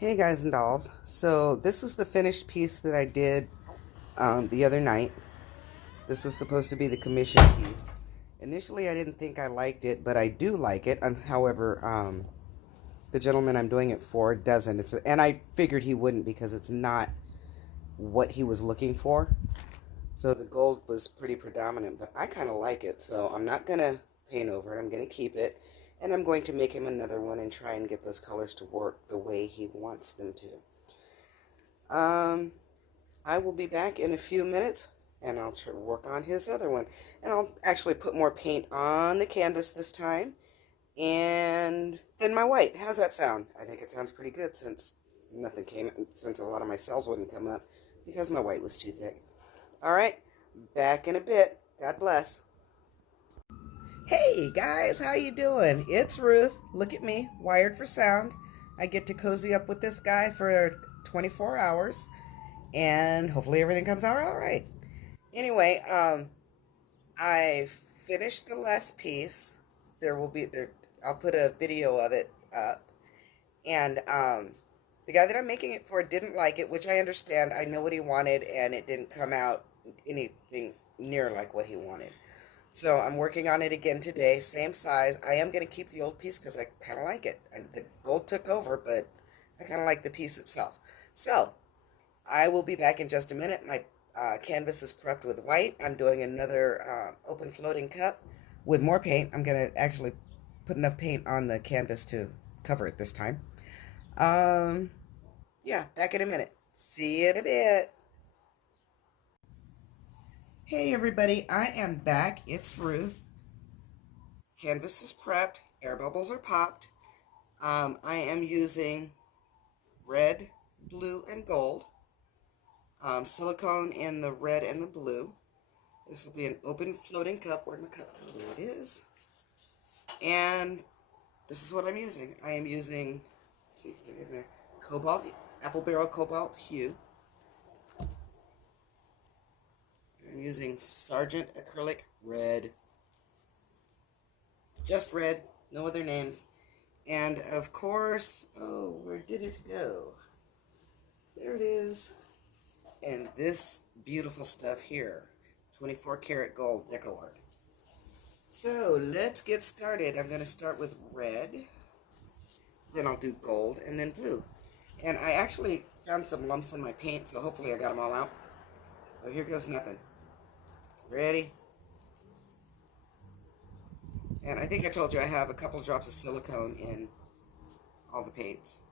Hey guys and dolls. So this is the finished piece that I did the other night. This was supposed to be the commission piece. Initially I didn't think I liked it, but I do like it. However, the gentleman I'm doing it for doesn't. And I figured he wouldn't because it's not what he was looking for. So the gold was pretty predominant, but I kind of like it. So I'm not going to paint over it. I'm going to keep it. And I'm going to make him another one and try and get those colors to work the way he wants them to. I will be back in a few minutes and I'll work on his other one. And I'll actually put more paint on the canvas this time and then my white. How's that sound? I think it sounds pretty good since since a lot of my cells wouldn't come up because my white was too thick. All right, back in a bit. God bless. Hey guys, how you doing? It's Ruth. Look at me, wired for sound. I get to cozy up with this guy for 24 hours and hopefully everything comes out all right. Anyway, I finished the last piece. There. I'll put a video of it up. And the guy that I'm making it for didn't like it, which I understand. I know what he wanted, and it didn't come out anything near like what he wanted. So I'm working on it again today, same size. I am going to keep the old piece because I kind of like it. And the gold took over, but I kind of like the piece itself. So I will be back in just a minute. My canvas is prepped with white. I'm doing another open floating cup with more paint. I'm going to actually put enough paint on the canvas to cover it this time. Um, yeah, back in a minute. See you in a bit. Hey everybody, I am back. It's Ruth. Canvas is prepped. Air bubbles are popped. I am using red, blue, and gold. Silicone in the red and the blue. This will be an open floating cup. Where'd my cup go? There it is. And this is what I'm using. I am using, let's see, get in there, cobalt, apple barrel cobalt hue. I'm using Sargent acrylic red. Just red, no other names. And of course, oh, where did it go? There it is. And this beautiful stuff here, 24 karat gold deco art. So let's get started. I'm going to start with red, then I'll do gold, and then blue. And I actually found some lumps in my paint, so hopefully I got them all out. So here goes nothing. Ready? And I think I told you I have a couple drops of silicone in all the paints.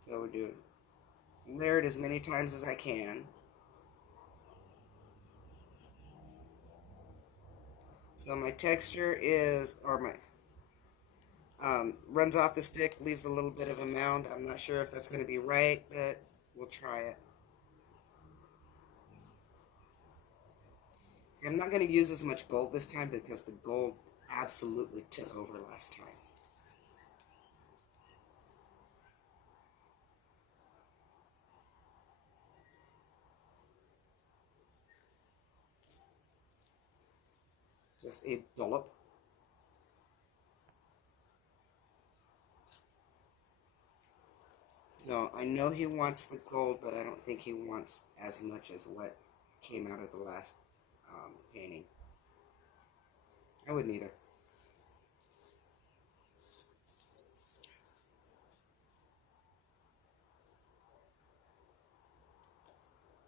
So we're doing layer it as many times as I can. So my texture is, or my runs off the stick, leaves a little bit of a mound. I'm not sure if that's going to be right, but we'll try it. I'm not going to use as much gold this time because the gold absolutely took over last time. Just a dollop. So I know he wants the gold, but I don't think he wants as much as what came out of the last painting. I wouldn't either.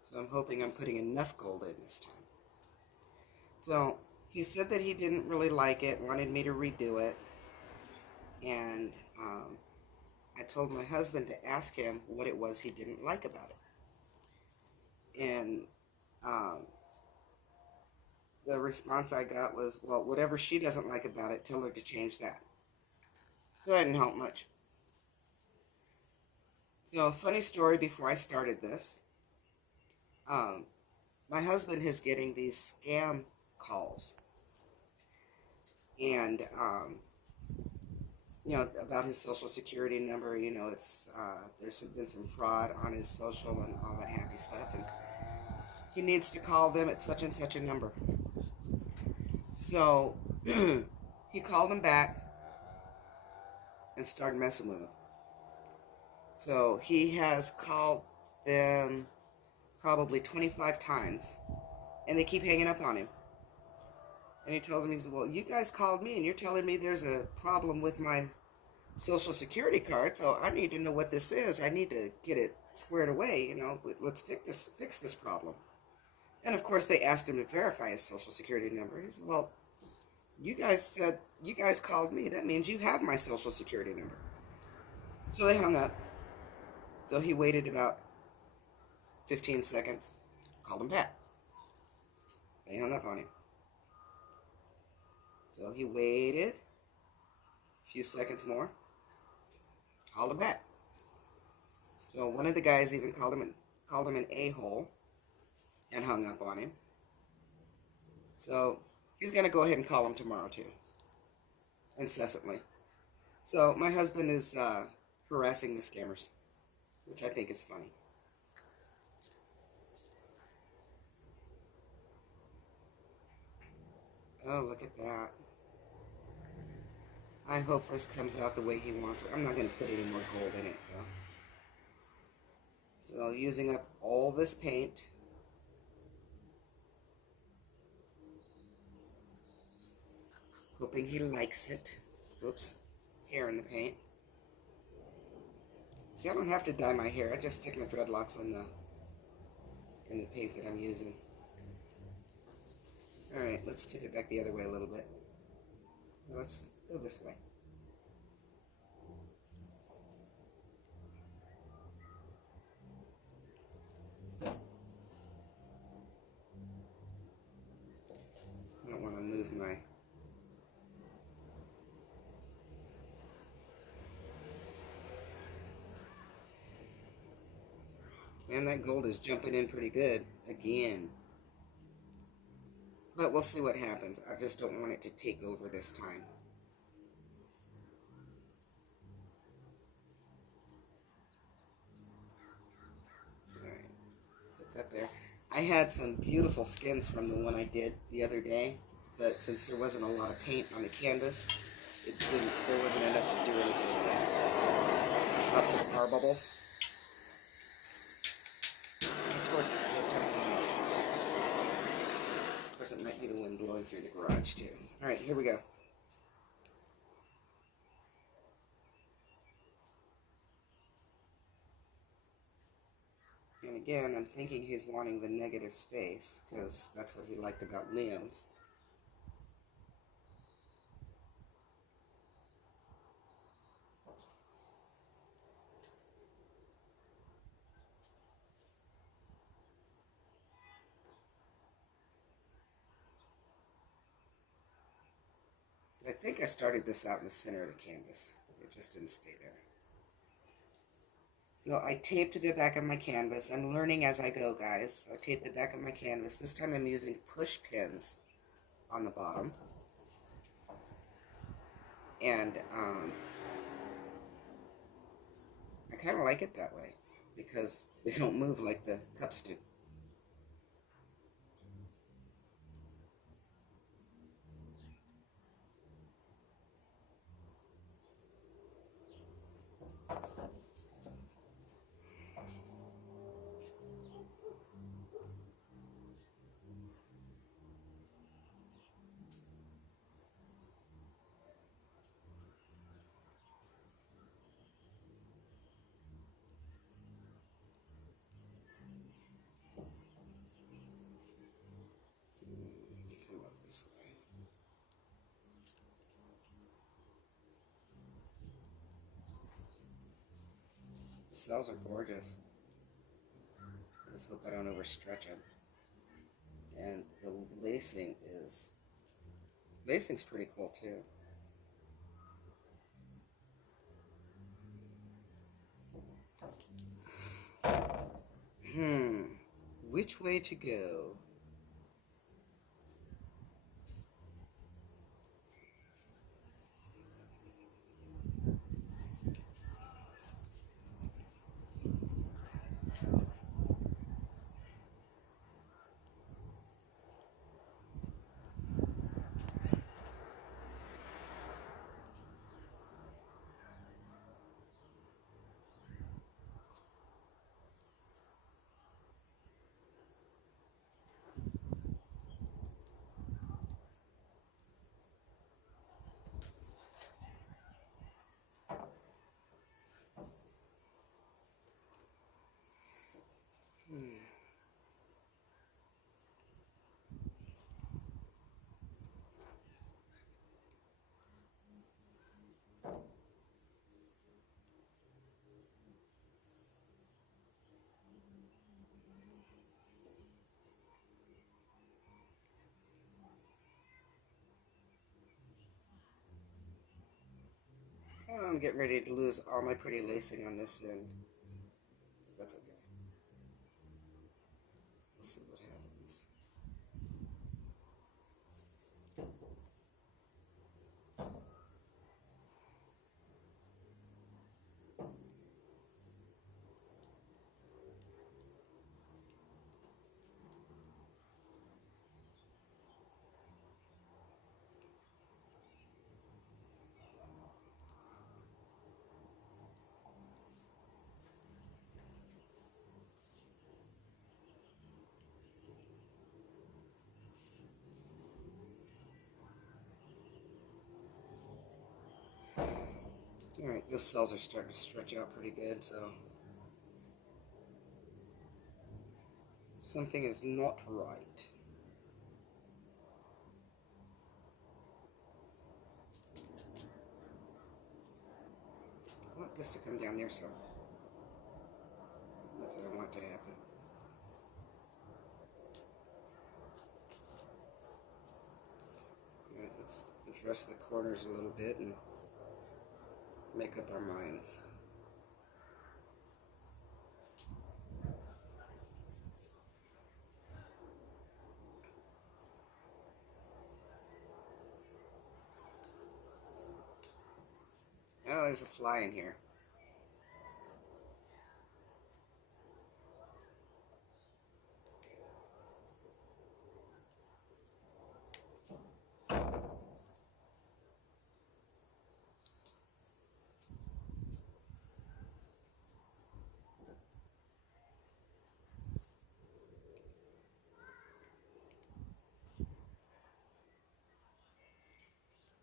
So I'm hoping I'm putting enough gold in this time. So he said that he didn't really like it, wanted me to redo it. And I told my husband to ask him what it was he didn't like about it. And the response I got was, well, whatever she doesn't like about it, tell her to change that. So that didn't help much. So a funny story before I started this. My husband is getting these scam calls. And, you know, about his social security number, you know, there's been some fraud on his social and all that happy stuff. And he needs to call them at such and such a number. So he called him back and started messing with him. So he has called them probably 25 times, and they keep hanging up on him. And he tells me, he says, well, you guys called me, and you're telling me there's a problem with my Social Security card, so I need to know what this is. I need to get it squared away, you know. Let's fix this problem. And of course, they asked him to verify his Social Security number. He said, well, you guys called me. That means you have my Social Security number. So they hung up. So he waited about 15 seconds, called him back. They hung up on him. So he waited a few seconds more, called him back. So one of the guys even called him an a-hole and hung up on him. So he's going to go ahead and call him tomorrow too, incessantly. So my husband is harassing the scammers, which I think is funny. Oh, look at that. I hope this comes out the way he wants it. I'm not going to put any more gold in it, though. So using up all this paint. Hoping he likes it. Oops. Hair in the paint. See, I don't have to dye my hair. I just stick my dreadlocks in the paint that I'm using. Alright, let's tip it back the other way a little bit. Let's go this way. I don't want to move my... Man, that gold is jumping in pretty good again. But we'll see what happens. I just don't want it to take over this time. Alright, put that there. I had some beautiful skins from the one I did the other day, but since there wasn't a lot of paint on the canvas, there wasn't enough to do anything with that. Lots of car bubbles. Of course, it might be the wind blowing through the garage too. Alright, here we go. And again, I'm thinking he's wanting the negative space, because that's what he liked about Liam's. I think I started this out in the center of the canvas. It just didn't stay there. So I taped the back of my canvas. I'm learning as I go, guys. I taped the back of my canvas. This time I'm using push pins on the bottom. And I kind of like it that way because they don't move like the cups do. The cells are gorgeous. I just hope I don't overstretch them. And the lacing's pretty cool too. Which way to go? I'm getting ready to lose all my pretty lacing on this end. That's okay. We'll see what happens. Alright, those cells are starting to stretch out pretty good, so something is not right. I want this to come down there some. That's what I want to happen. Alright, let's address the corners a little bit and make up our minds. Oh, there's a fly in here.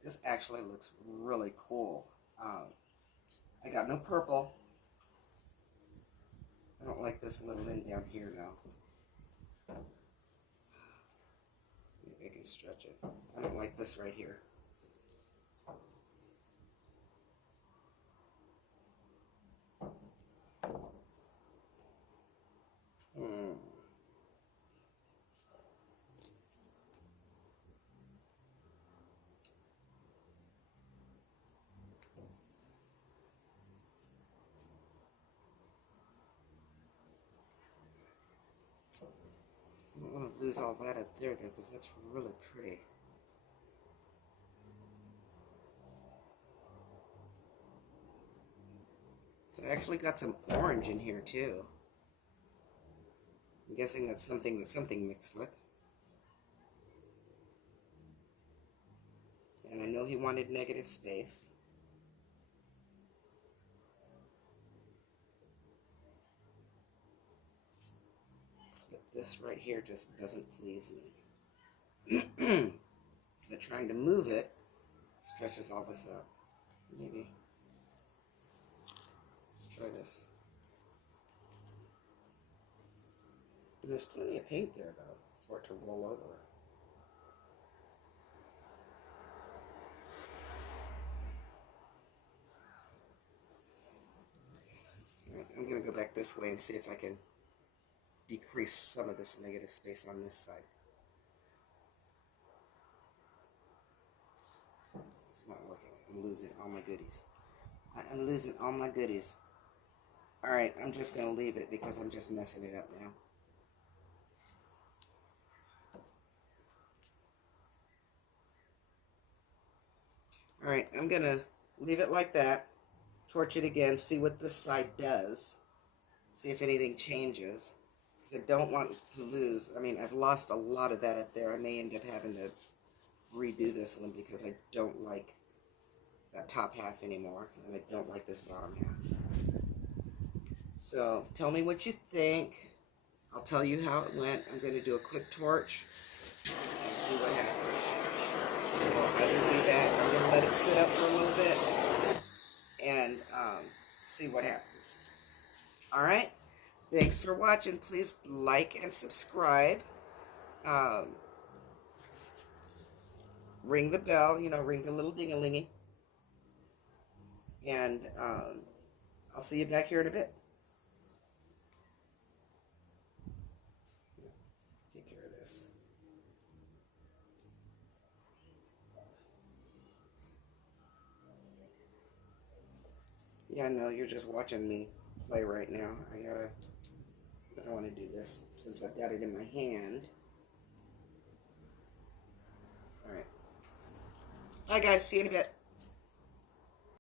This actually looks really cool. I got no purple. I don't like this little end down here now. Maybe I can stretch it. I don't like this right here. I don't want to lose all that up there though, because that's really pretty. So I actually got some orange in here too. I'm guessing that's something mixed with. And I know he wanted negative space. But this right here just doesn't please me. But trying to move it stretches all this out. Maybe. Try this. There's plenty of paint there though, for it to roll over. Alright, I'm going to go back this way and see if I can decrease some of this negative space on this side. It's not working. I'm losing all my goodies. I'm losing all my goodies. Alright, I'm just going to leave it because I'm just messing it up now. Alright, I'm going to leave it like that, torch it again, see what this side does, see if anything changes, because I don't want to lose. I mean, I've lost a lot of that up there. I may end up having to redo this one because I don't like that top half anymore, and I don't like this bottom half. So, tell me what you think. I'll tell you how it went. I'm going to do a quick torch and see what happens. So I will do that. I'm going to let it sit up for a little bit and see what happens. Alright? Thanks for watching. Please like and subscribe. Ring the bell, ring the little ding-a-lingy. And I'll see you back here in a bit. Take care of this. Yeah, no, you're just watching me play right now. I don't want to do this since I've got it in my hand. All right. Bye, guys. See you in a bit.